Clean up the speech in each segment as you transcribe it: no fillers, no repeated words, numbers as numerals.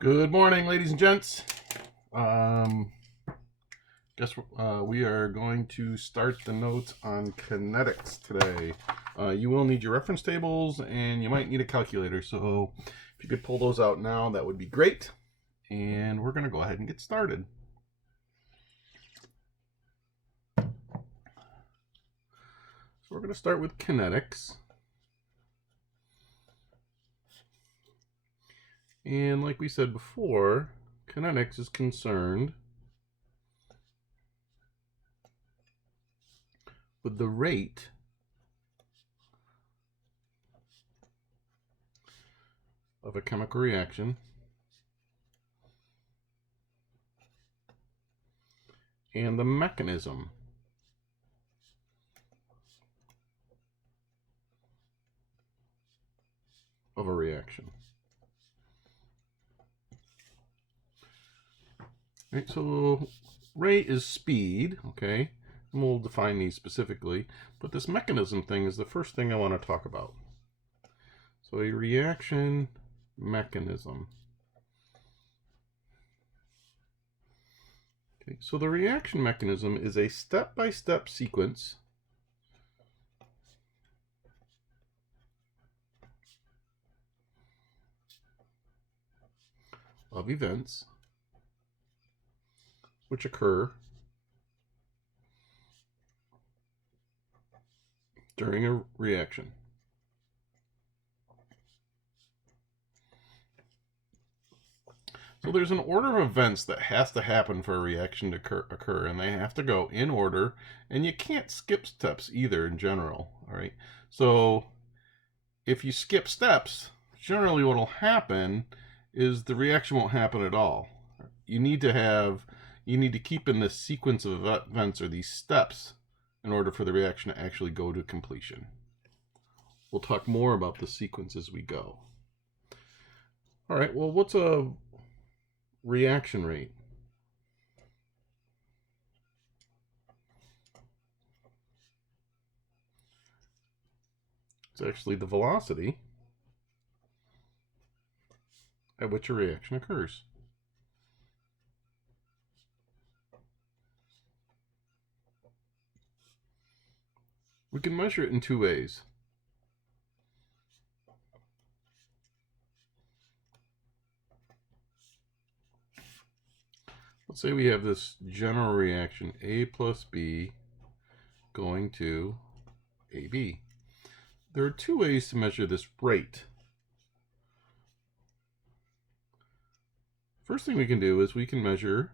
Good morning, ladies and gents. Guess we are going to start the notes on kinetics today. You will need your reference tables and you might need a calculator. So if you could pull those out now, that would be great. And we're going to go ahead and get started. So we're going to start with kinetics. And like we said before, kinetics is concerned with the rate of a chemical reaction and the mechanism of a reaction. Right, so rate is speed, okay? And we'll define these specifically, but this mechanism thing is the first thing I want to talk about. So a reaction mechanism. Okay, so the reaction mechanism is a step-by-step sequence of events which occur during a reaction. So there's an order of events that has to happen for a reaction to occur, and they have to go in order, and you can't skip steps either in general, all right? So if you skip steps, generally what will happen is the reaction won't happen at all. You need to keep in this sequence of events or these steps in order for the reaction to actually go to completion. We'll talk more about the sequence as we go. All right, well, what's a reaction rate? It's actually the velocity at which a reaction occurs. We can measure it in two ways. Let's say we have this general reaction, A plus B going to AB. There are two ways to measure this rate. First thing we can do is we can measure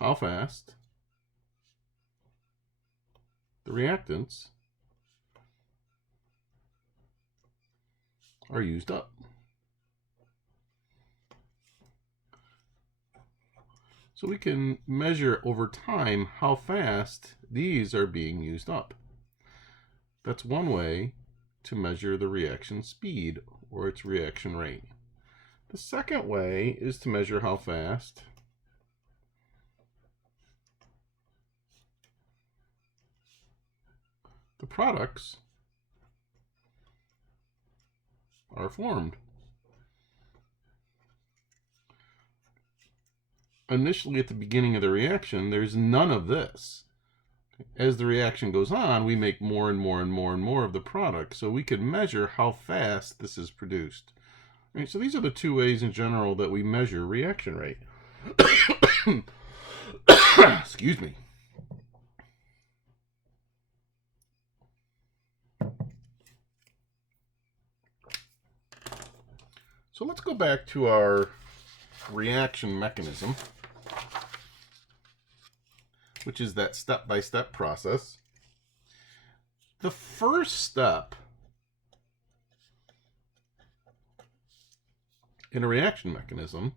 how fast the reactants are used up. So we can measure over time how fast these are being used up. That's one way to measure the reaction speed or its reaction rate. The second way is to measure how fast the products are formed. Initially, at the beginning of the reaction, there's none of this. As the reaction goes on, we make more and more and more and more of the product, so we can measure how fast this is produced. Right, so these are the two ways in general that we measure reaction rate. Excuse me. So let's go back to our reaction mechanism, which is that step-by-step process. The first step in a reaction mechanism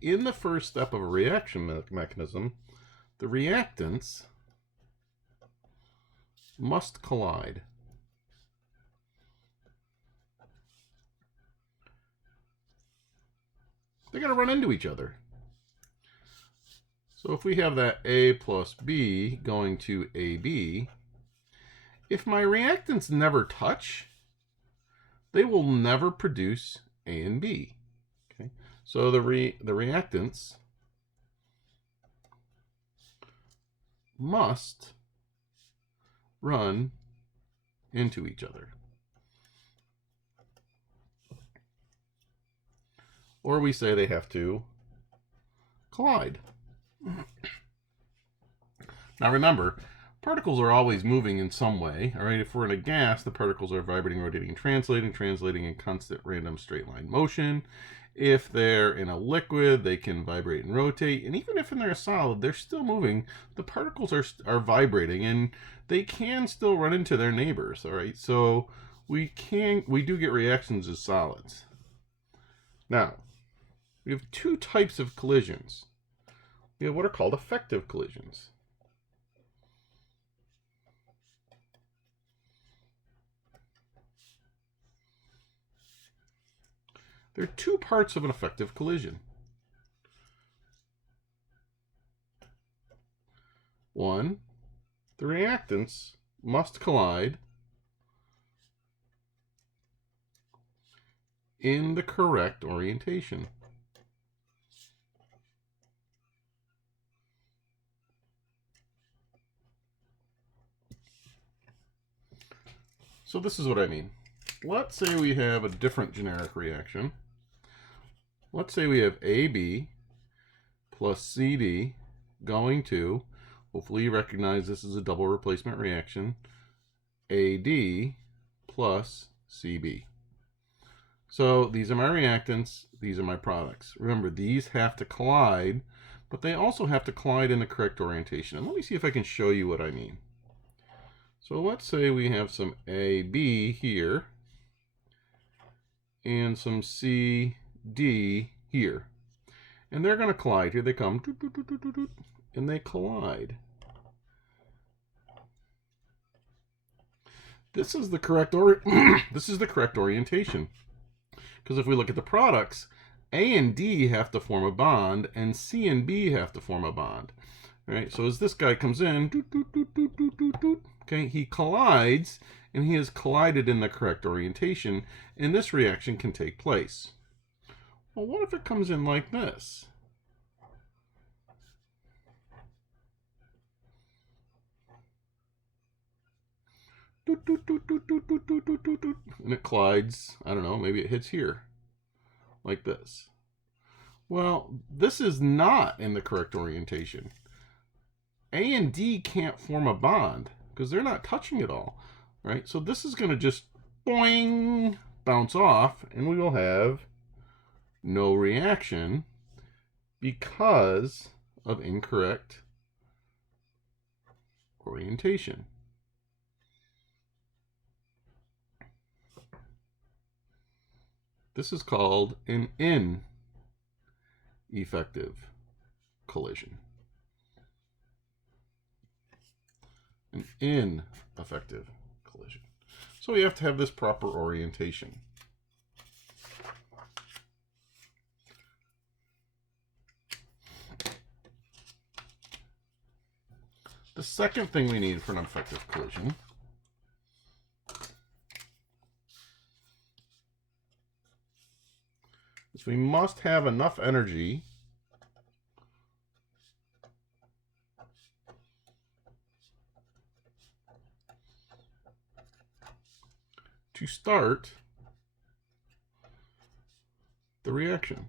in the first step of a reaction mechanism, the reactants must collide. They're going to run into each other. So if we have that A plus B going to AB, If my reactants never touch, they will never produce A and B. Okay, so the reactants must run into each other. Or we say they have to collide. Now remember, particles are always moving in some way. All right, if we're in a gas, the particles are vibrating, rotating, and translating in constant random straight line motion. If they're in a liquid, they can vibrate and rotate. And even if they're a solid, they're still moving. The particles are vibrating, and they can still run into their neighbors. All right, so we do get reactions as solids. Now, we have two types of collisions. We have what are called effective collisions. There are two parts of an effective collision. One, the reactants must collide in the correct orientation. So this is what I mean. Let's say we have a different generic reaction. Let's say we have AB plus CD going to, hopefully you recognize this is a double replacement reaction, AD plus CB. So these are my reactants, these are my products. Remember, these have to collide, but they also have to collide in the correct orientation. And let me see if I can show you what I mean. So let's say we have some AB here and some CD here. And they're going to collide. Here they come. And they collide. This is the correct this is the correct orientation. Because if we look at the products, A and D have to form a bond, and C and B have to form a bond. All right, so as this guy comes in, okay, he collides, and he has collided in the correct orientation, and this reaction can take place. Well, what if it comes in like this? And it collides, I don't know, maybe it hits here, like this. Well, this is not in the correct orientation. A and D can't form a bond because they're not touching at all, right? So this is going to just boing, bounce off, and we will have no reaction because of incorrect orientation. This is called an ineffective collision. An ineffective collision. So we have to have this proper orientation. The second thing we need for an effective collision is we must have enough energy to start the reaction.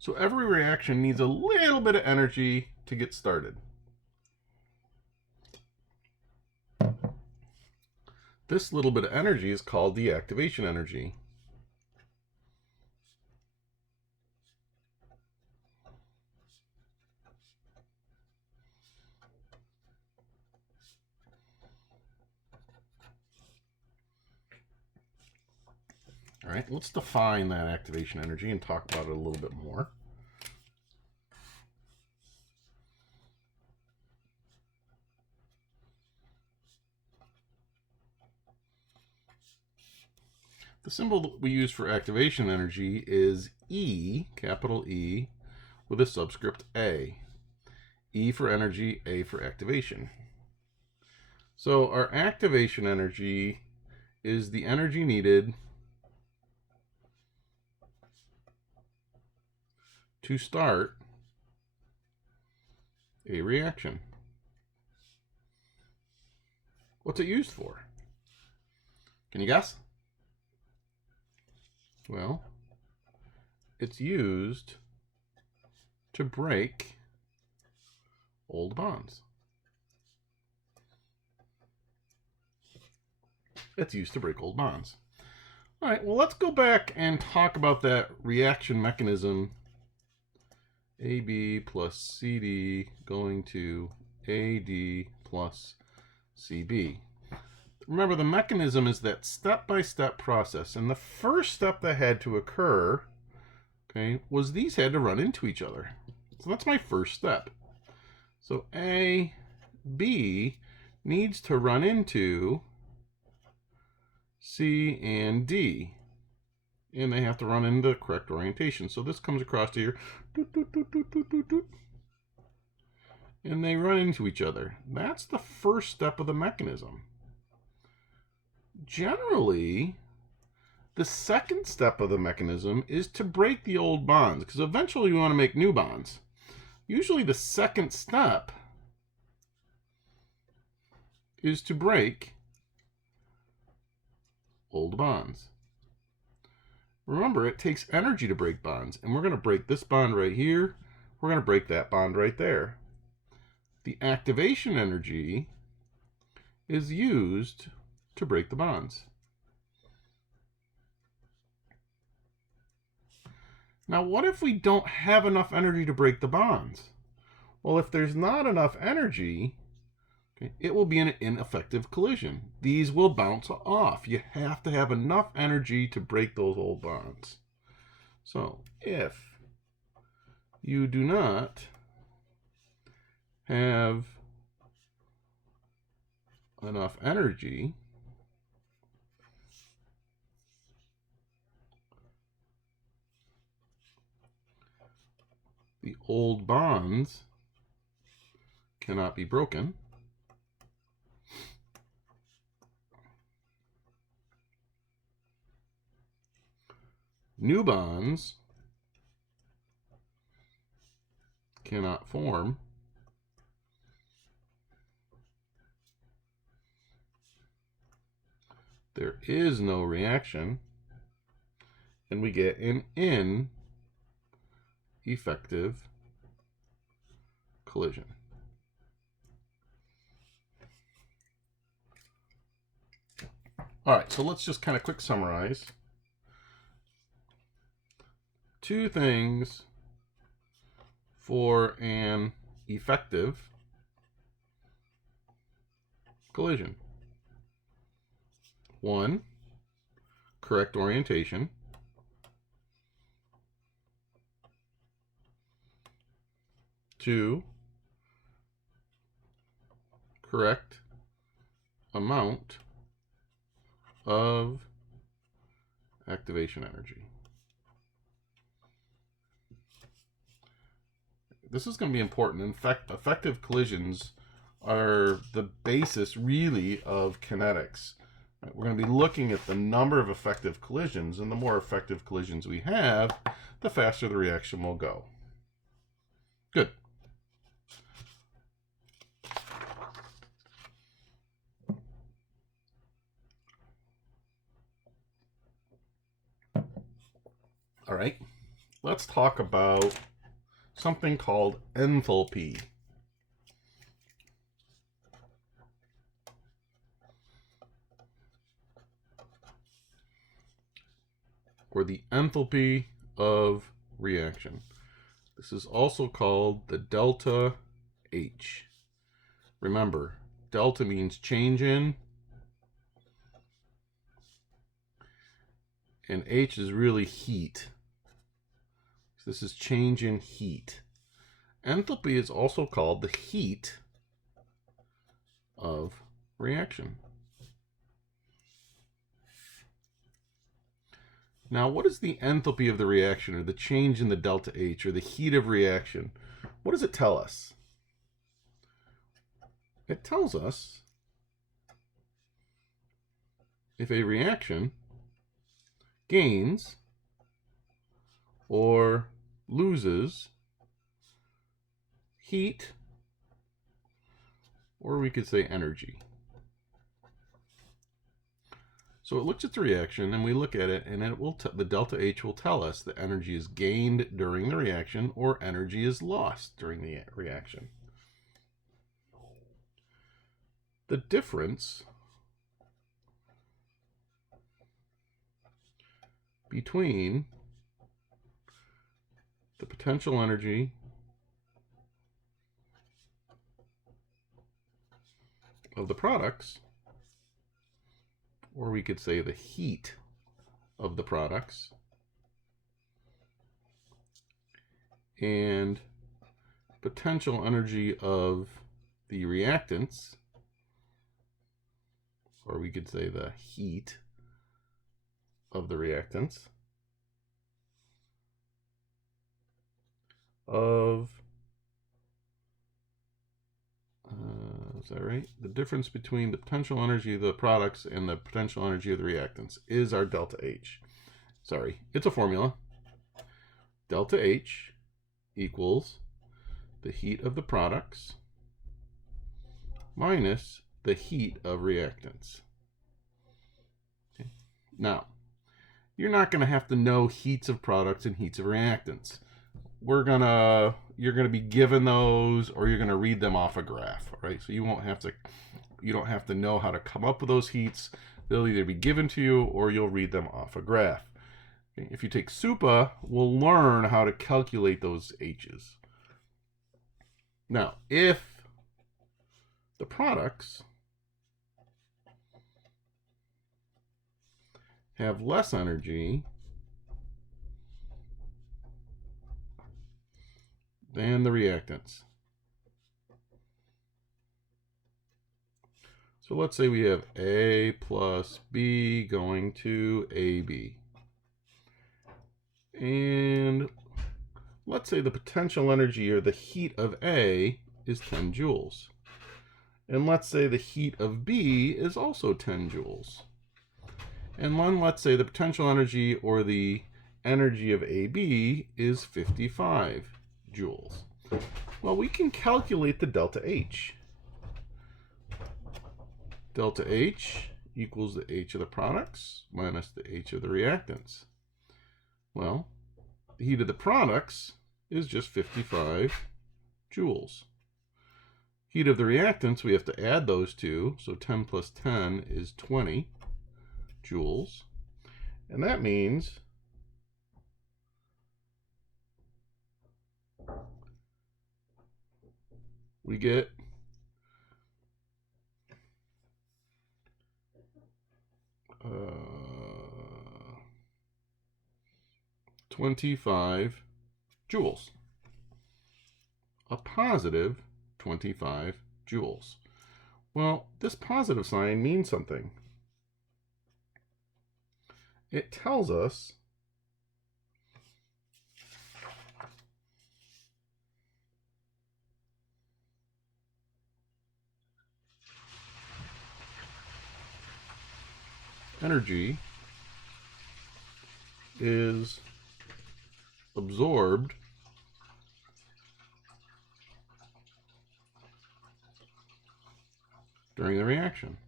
So every reaction needs a little bit of energy to get started. This little bit of energy is called the activation energy. All right, let's define that activation energy and talk about it a little bit more. The symbol that we use for activation energy is E, capital E, with a subscript A. E for energy, A for activation. So our activation energy is the energy needed to start a reaction. What's it used for? Can you guess? Well, it's used to break old bonds. It's used to break old bonds. All right, well, let's go back and talk about that reaction mechanism. AB plus CD going to AD plus CB. Remember, the mechanism is that step-by-step process. And the first step that had to occur, okay, was these had to run into each other. So that's my first step. So A, B needs to run into C and D. And they have to run in the correct orientation. So this comes across to here. And they run into each other. That's the first step of the mechanism. Generally, the second step of the mechanism is to break the old bonds, because eventually we want to make new bonds. Usually the second step is to break old bonds. Remember, it takes energy to break bonds, and we're going to break this bond right here. We're going to break that bond right there. The activation energy is used to break the bonds. Now, what if we don't have enough energy to break the bonds? Well, if there's not enough energy, okay, it will be an ineffective collision. These will bounce off. You have to have enough energy to break those old bonds. So, if you do not have enough energy, the old bonds cannot be broken. New bonds cannot form. There is no reaction, and we get an ineffective collision. All right, so let's just kind of quick summarize. Two things for an effective collision. One, correct orientation. Two, correct amount of activation energy. This is going to be important. In fact, effective collisions are the basis, really, of kinetics. We're going to be looking at the number of effective collisions, and the more effective collisions we have, the faster the reaction will go. Good. All right, let's talk about something called enthalpy. Or the enthalpy of reaction. This is also called the delta H. Remember, delta means change in, and H is really heat. So this is change in heat. Enthalpy is also called the heat of reaction. Now, what is the enthalpy of the reaction, or the change in the delta H, or the heat of reaction? What does it tell us? It tells us if a reaction gains or loses heat, or we could say energy. So it looks at the reaction, and we look at it, and it will the delta H will tell us that energy is gained during the reaction or energy is lost during the reaction. The difference between the potential energy of the products, or we could say the heat of the products, and potential energy of the reactants, or we could say the heat of the reactants, of is that right? The difference between the potential energy of the products and the potential energy of the reactants is our delta H. Sorry, it's a formula. Delta H equals the heat of the products minus the heat of reactants. Okay. Now, you're not going to have to know heats of products and heats of reactants. You're gonna be given those, or you're gonna read them off a graph, right? So you don't have to know how to come up with those heats. They'll either be given to you or you'll read them off a graph. Okay? If you take SUPA, we'll learn how to calculate those H's. Now, if the products have less energy than the reactants. So let's say we have A plus B going to AB. And let's say the potential energy or the heat of A is 10 joules. And let's say the heat of B is also 10 joules. And then let's say the potential energy or the energy of AB is 55 joules. Well, we can calculate the delta H. Delta H equals the H of the products minus the H of the reactants. Well, the heat of the products is just 55 joules. Heat of the reactants, we have to add those two, so 10 plus 10 is 20 joules. And that means we get 25 joules. A positive 25 joules. Well, this positive sign means something. It tells us energy is absorbed during the reaction.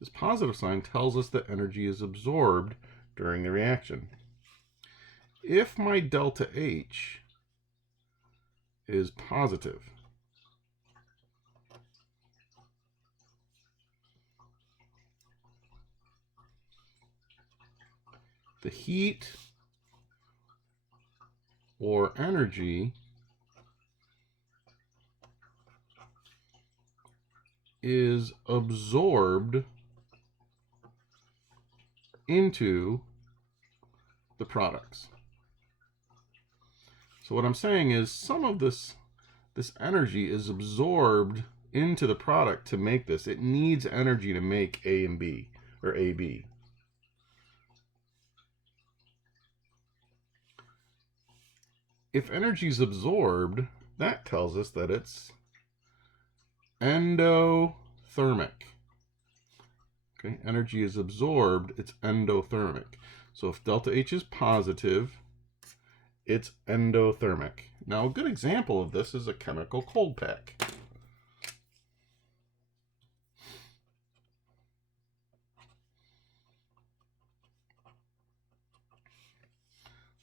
This positive sign tells us that energy is absorbed during the reaction. If my delta H is positive, the heat or energy is absorbed into the products. So what I'm saying is some of this energy is absorbed into the product to make this. It needs energy to make A and B, or AB. If energy is absorbed, that tells us that it's endothermic thermic. Okay, energy is absorbed, it's endothermic. So if delta H is positive, it's endothermic. Now, a good example of this is a chemical cold pack.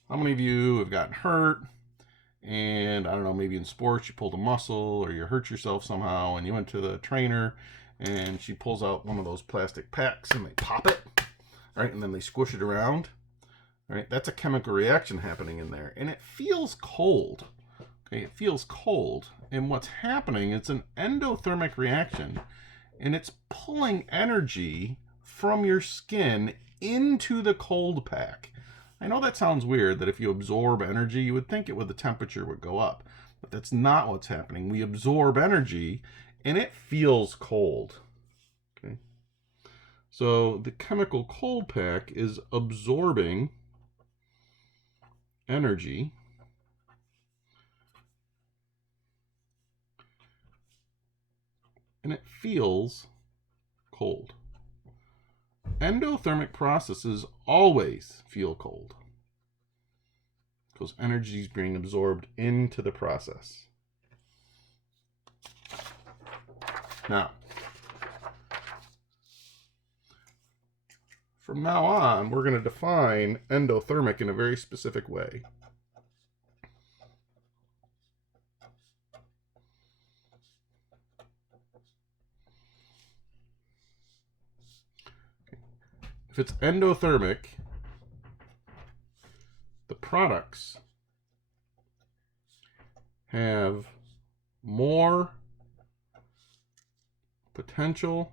How many of you have gotten hurt? And I don't know, maybe in sports you pulled a muscle or you hurt yourself somehow and you went to the trainer and she pulls out one of those plastic packs and they pop it, right? And then they squish it around, right? That's a chemical reaction happening in there and it feels cold. Okay, it feels cold. And what's happening, it's an endothermic reaction and it's pulling energy from your skin into the cold pack. I know that sounds weird, that if you absorb energy, you would think the temperature would go up. But that's not what's happening. We absorb energy, and it feels cold. Okay? So the chemical cold pack is absorbing energy and it feels cold. Endothermic processes always feel cold because energy is being absorbed into the process. Now, from now on, we're going to define endothermic in a very specific way. If it's endothermic, the products have more potential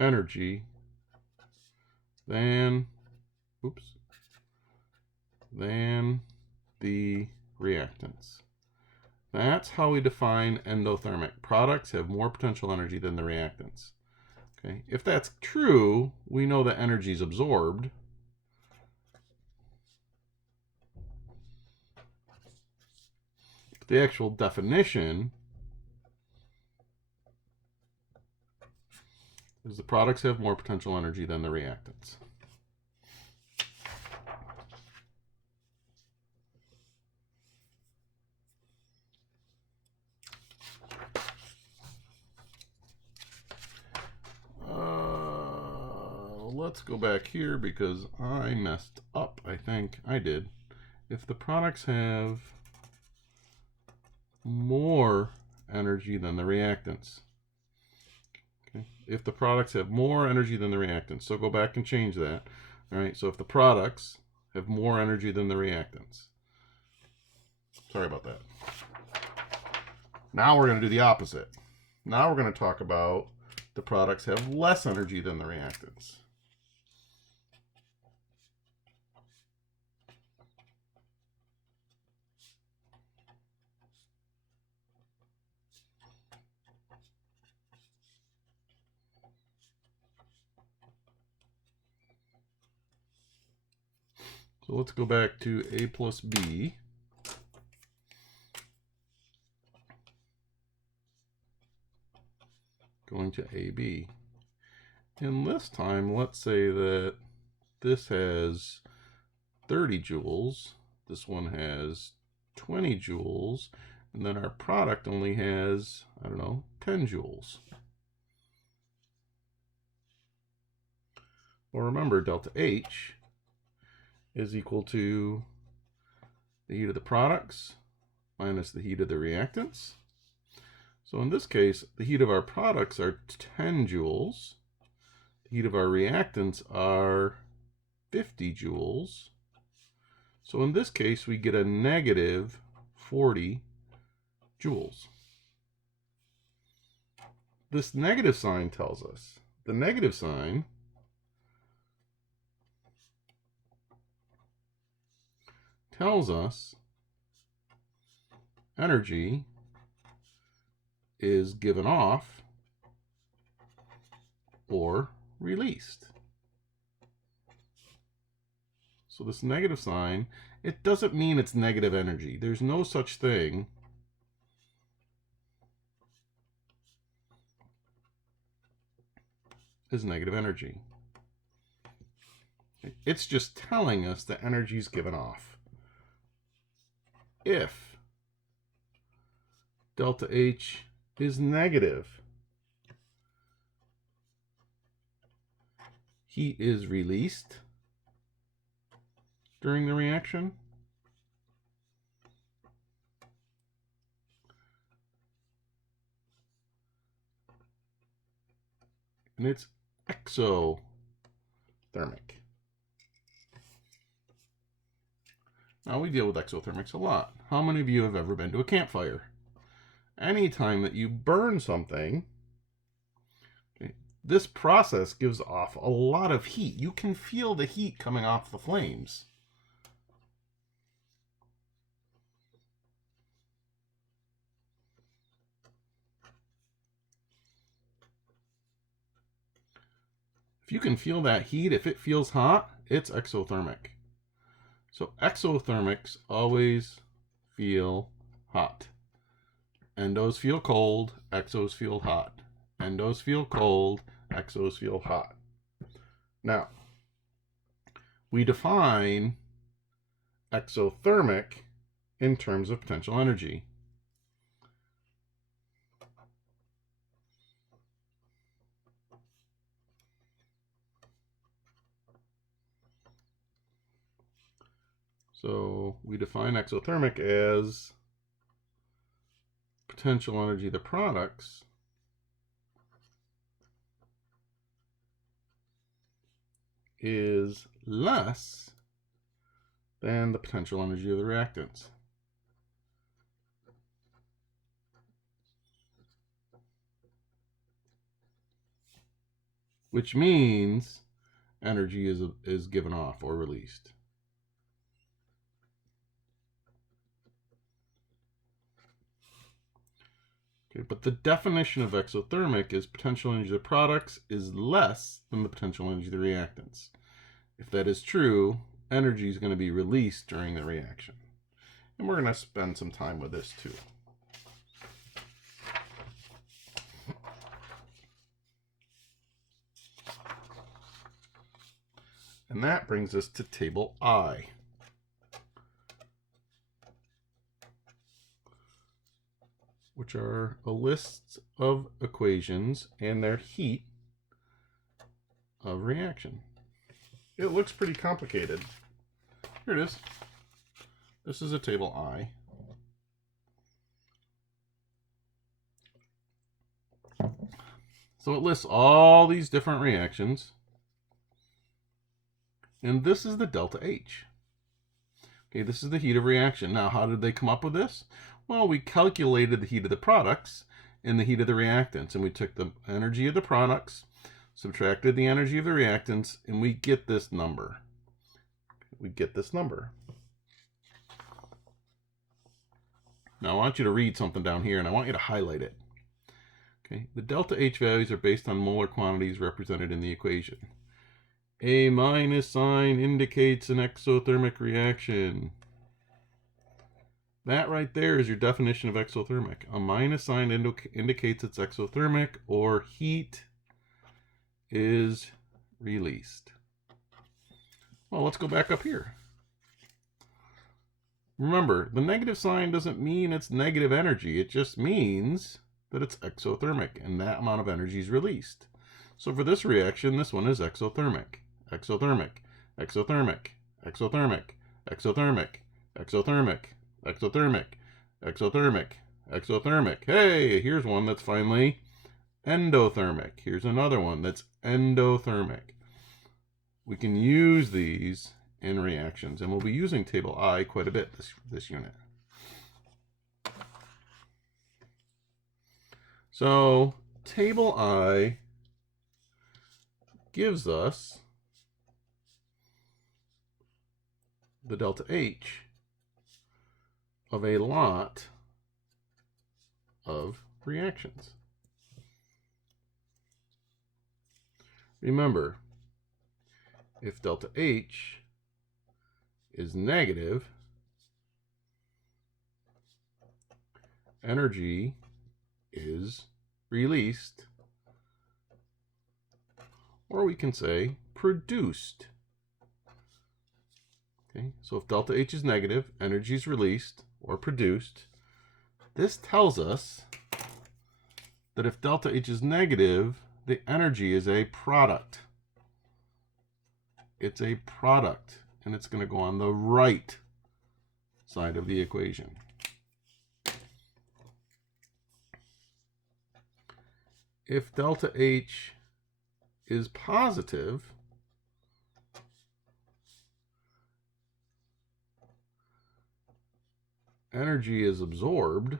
energy than the reactants. That's how we define endothermic. Products have more potential energy than the reactants. Okay. If that's true, we know that energy is absorbed. But the actual definition is the products have more potential energy than the reactants. Let's go back here because I messed up. I think I did. If the products have more energy than the reactants. Okay. If the products have more energy than the reactants. So go back and change that. All right. So if the products have more energy than the reactants. Sorry about that. Now we're going to do the opposite. Now we're going to talk about the products have less energy than the reactants. So let's go back to A plus B. Going to AB. And this time, let's say that this has 30 joules. This one has 20 joules. And then our product only has, 10 joules. Well, remember, delta H is equal to the heat of the products minus the heat of the reactants. So in this case, the heat of our products are 10 joules. The heat of our reactants are 50 joules. So in this case, we get a negative 40 joules. This negative sign tells us, the negative sign tells us energy is given off or released. So this negative sign, it doesn't mean it's negative energy. There's no such thing is negative energy. It's just telling us that energy is given off. If delta H is negative, heat is released during the reaction. And it's exothermic. Now, we deal with exothermics a lot. How many of you have ever been to a campfire? Anytime that you burn something, okay, this process gives off a lot of heat. You can feel the heat coming off the flames. If you can feel that heat, if it feels hot, it's exothermic. So exothermics always feel hot. Endos feel cold, exos feel hot. Endos feel cold, exos feel hot. Now, we define exothermic in terms of potential energy. So we define exothermic as potential energy of the products is less than the potential energy of the reactants. Which means energy is given off or released. Okay, but the definition of exothermic is potential energy of the products is less than the potential energy of the reactants. If that is true, energy is going to be released during the reaction. And we're going to spend some time with this too. And that brings us to table I. Which are a list of equations and their heat of reaction. It looks pretty complicated. Here it is. This is a table I. So it lists all these different reactions. And this is the delta H. Okay, this is the heat of reaction. Now, how did they come up with this? Well, we calculated the heat of the products and the heat of the reactants, and we took the energy of the products, subtracted the energy of the reactants, and we get this number. Now, I want you to read something down here, and I want you to highlight it. Okay, the delta H values are based on molar quantities represented in the equation. A minus sign indicates an exothermic reaction. That right there is your definition of exothermic. A minus sign indicates it's exothermic, or heat is released. Well, let's go back up here. Remember, the negative sign doesn't mean it's negative energy. It just means that it's exothermic, and that amount of energy is released. So for this reaction, this one is exothermic. Exothermic, exothermic, exothermic, exothermic, exothermic, exothermic, exothermic, exothermic. Hey, here's one that's finally endothermic. Here's another one that's endothermic. We can use these in reactions, and we'll be using table I quite a bit this unit. So table I gives us the delta H of a lot of reactions. Remember, if delta H is negative, energy is released or we can say produced. Okay, so if delta H is negative, energy is released or produced. This tells us that if delta H is negative, the energy is a product. It's a product, and it's going to go on the right side of the equation. If delta H is positive, energy is absorbed.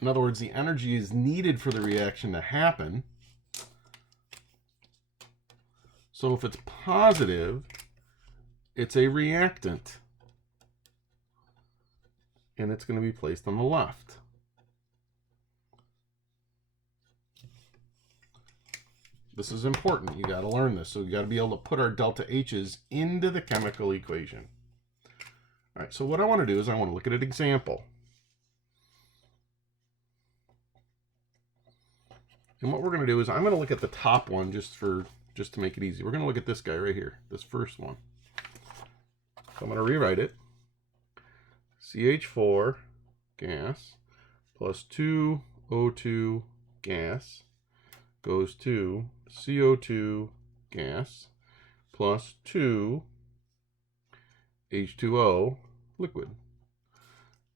In other words, the energy is needed for the reaction to happen. So if it's positive, it's a reactant. And it's going to be placed on the left. This is important. You got to learn this. So you got to be able to put our delta H's into the chemical equation. All right, so what I want to do is I want to look at an example. And what we're going to do is I'm going to look at the top one just to make it easy. We're going to look at this guy right here, this first one. So I'm going to rewrite it. CH4 gas plus 2O2 gas goes to CO2 gas plus 2 H2O liquid.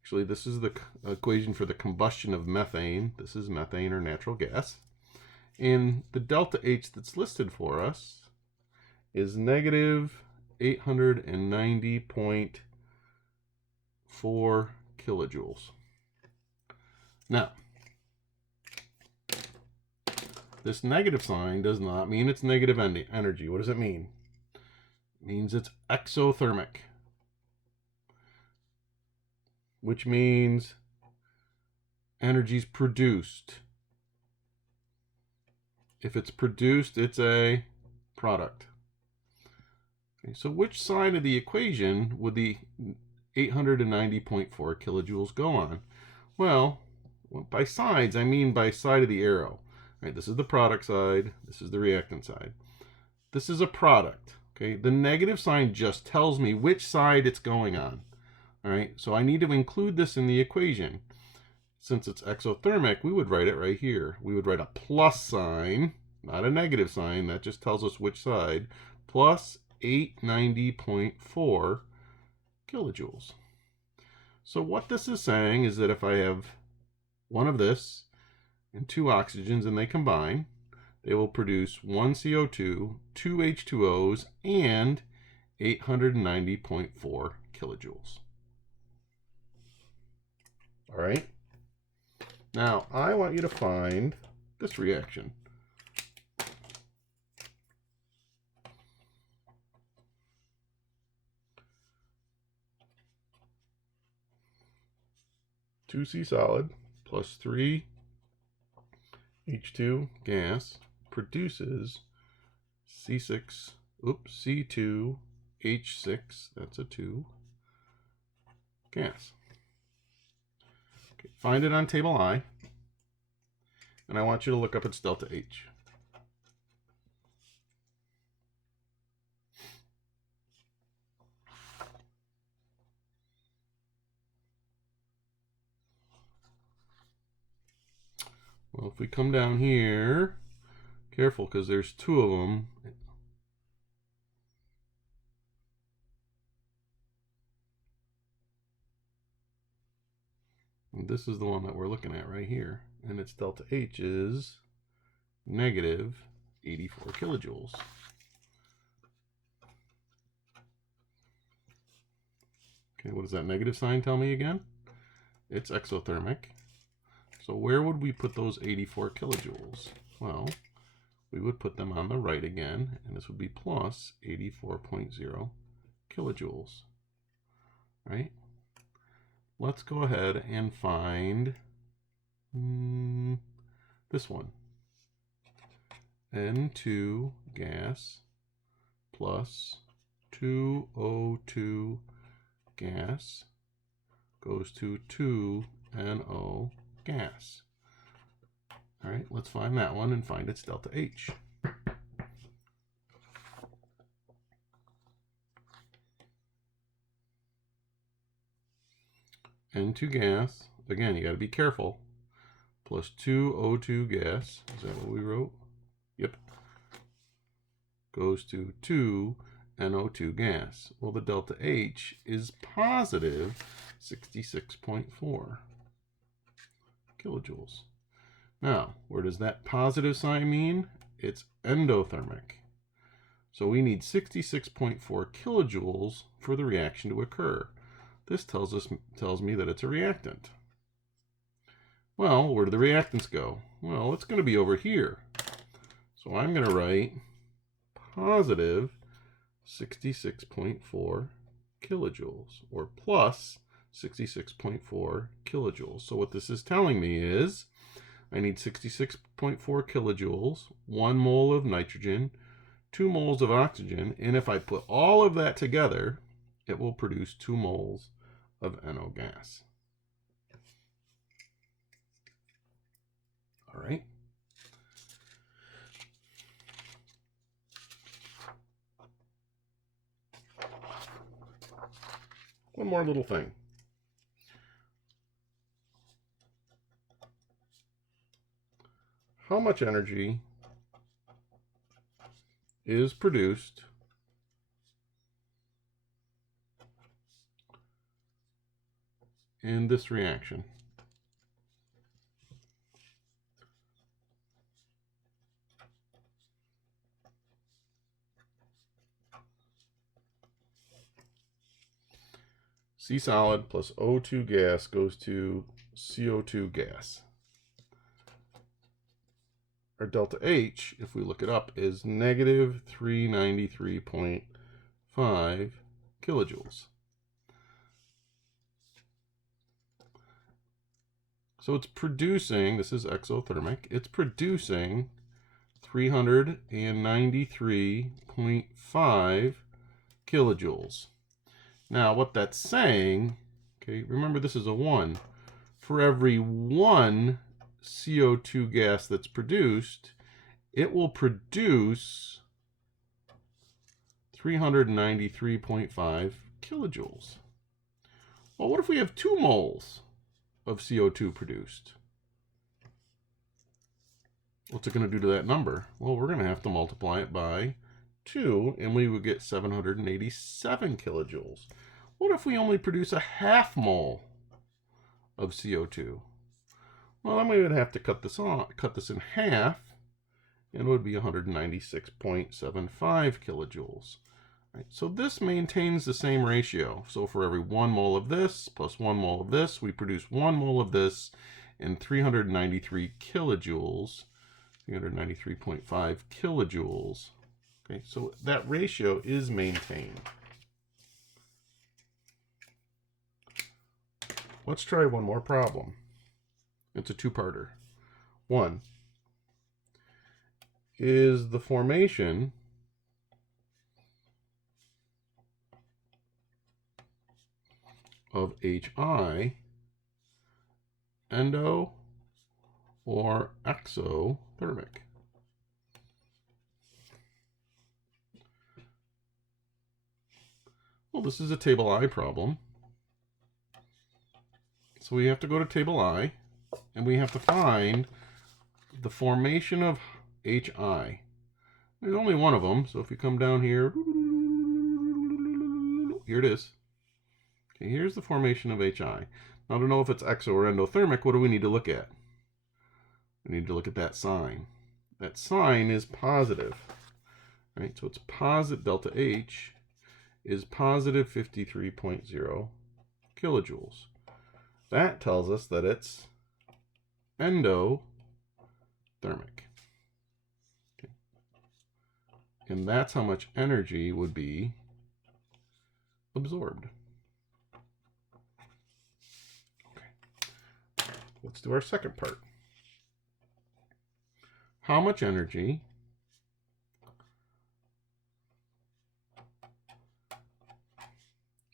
Actually, this is the equation for the combustion of methane. This is methane or natural gas. And the delta H that's listed for us is negative 890.4 kilojoules. Now, this negative sign does not mean it's negative energy. What does it mean? It means it's exothermic, which means energy is produced. If it's produced, it's a product. Okay, so which side of the equation would the 890.4 kilojoules go on? Well, by sides, I mean by side of the arrow. Right, this is the product side. This is the reactant side. This is a product. Okay, the negative sign just tells me which side it's going on. All right, so I need to include this in the equation. Since it's exothermic, we would write it right here. We would write a plus sign, not a negative sign. That just tells us which side. Plus 890.4 kilojoules. So what this is saying is that if I have one of this and two oxygens and they combine, they will produce one CO2, two H2Os, and 890.4 kilojoules. All right. Now, I want you to find this reaction. Two C solid plus 3 H2 gas produces C2H6, that's a 2, gas. Okay, find it on table I, and I want you to look up its delta H. Well, if we come down here, careful because there's two of them. And this is the one that we're looking at right here. And its delta H is negative 84 kilojoules. Okay, what does that negative sign tell me again? It's exothermic. So where would we put those 84 kilojoules? Well, we would put them on the right again, and this would be plus 84.0 kilojoules, right? Let's go ahead and find this one. N2 gas plus 2O2 gas goes to 2NO gas. All right, let's find that one and find its delta H. N2 gas, again, you got to be careful, plus 2 O2 gas, is that what we wrote? Yep. Goes to 2 NO2 gas. Well, the delta H is positive 66.4 kilojoules. Now, where does that positive sign mean? It's endothermic. So we need 66.4 kilojoules for the reaction to occur. This tells me that it's a reactant. Well, where do the reactants go? Well, it's going to be over here. So I'm going to write positive 66.4 kilojoules, or plus 66.4 kilojoules. So what this is telling me is I need 66.4 kilojoules, 1 mole of nitrogen, 2 moles of oxygen, and if I put all of that together, it will produce 2 moles of NO gas. All right. One more little thing. How much energy is produced in this reaction? C solid plus O2 gas goes to CO2 gas. Our delta H, if we look it up, is negative 393.5 kilojoules. So it's producing, this is exothermic, it's producing 393.5 kilojoules. Now what that's saying, okay, remember this is a 1. For every 1 CO2 gas that's produced, it will produce 393.5 kilojoules. Well, what if we have 2 moles of CO2 produced? What's it going to do to that number? Well, we're going to have to multiply it by 2, and we would get 787 kilojoules. What if we only produce a half mole of CO2? Well, then we would have to cut this in half, and it would be 196.75 kilojoules. Right, so this maintains the same ratio. So for every 1 mole of this plus 1 mole of this, we produce 1 mole of this and 393 kilojoules, 393.5 kilojoules. Okay, so that ratio is maintained. Let's try one more problem. It's a two-parter. 1 is the formation of HI endo or exothermic? Well, this is a table I problem. So we have to go to table I, and we have to find the formation of HI. There's only one of them, so if you come down here, here it is. Okay, here's the formation of HI. Now to know if it's exo or endothermic, what do we need to look at? We need to look at that sign. That sign is positive. Right? So it's positive, delta H is positive 53.0 kilojoules. That tells us that it's endothermic. Okay. And that's how much energy would be absorbed. Okay. Let's do our second part. How much energy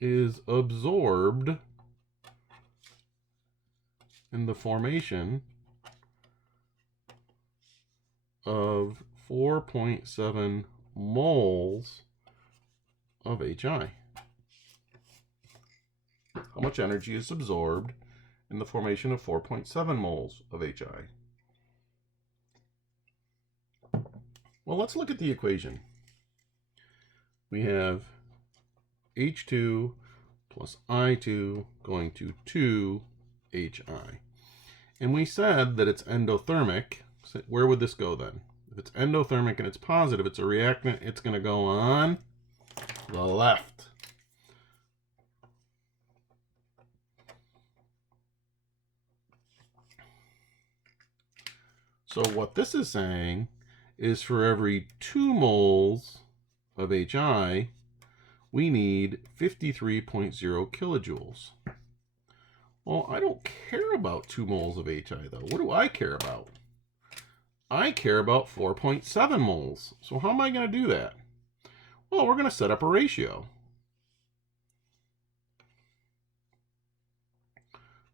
is absorbed in the formation of 4.7 moles of HI. How much energy is absorbed in the formation of 4.7 moles of HI? Well, let's look at the equation. We have H2 plus I2 going to 2HI. And we said that it's endothermic. So where would this go then? If it's endothermic and it's positive, it's a reactant, it's going to go on the left. So what this is saying is for every 2 moles of HI, we need 53.0 kilojoules. Well, I don't care about 2 moles of HI, though. What do I care about? I care about 4.7 moles. So how am I going to do that? Well, we're going to set up a ratio.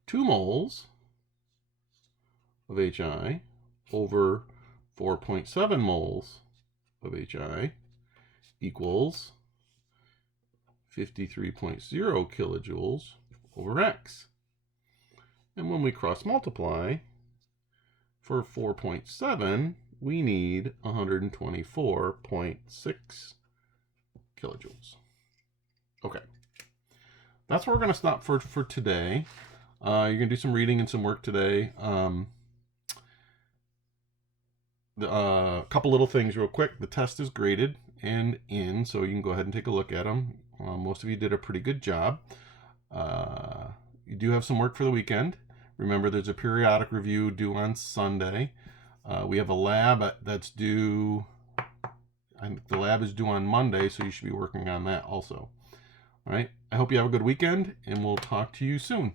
2 moles of HI over 4.7 moles of HI equals 53.0 kilojoules over X. And when we cross multiply, for 4.7, we need 124.6 kilojoules. Okay. That's where we're going to stop for today. You're going to do some reading and some work today. A couple little things real quick. The test is graded and in, so you can go ahead and take a look at them. Most of you did a pretty good job. You do have some work for the weekend. Remember, there's a periodic review due on Sunday. We have a lab that's due. The lab is due on Monday, so you should be working on that also. All right. I hope you have a good weekend, and we'll talk to you soon.